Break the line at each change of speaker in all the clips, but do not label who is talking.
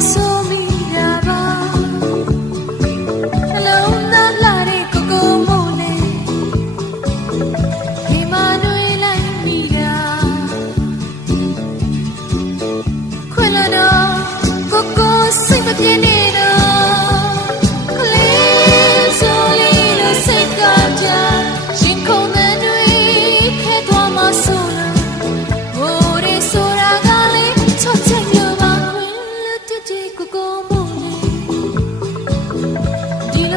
so many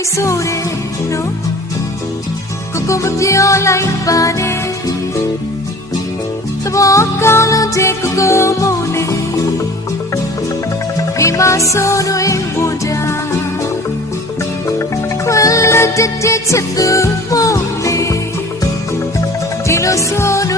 စိတ်ဆိုးတယ်နော်ကိုကိုမပြောလိုက်ပါနဲ့သဘောကောင်းလို့တဲ့ကိုကိုမို့နေဒီမှာဆိုးတွေဘူတာခွန်လက်တဲ့ချစ်သူမို့နေဒီလိုဆိုး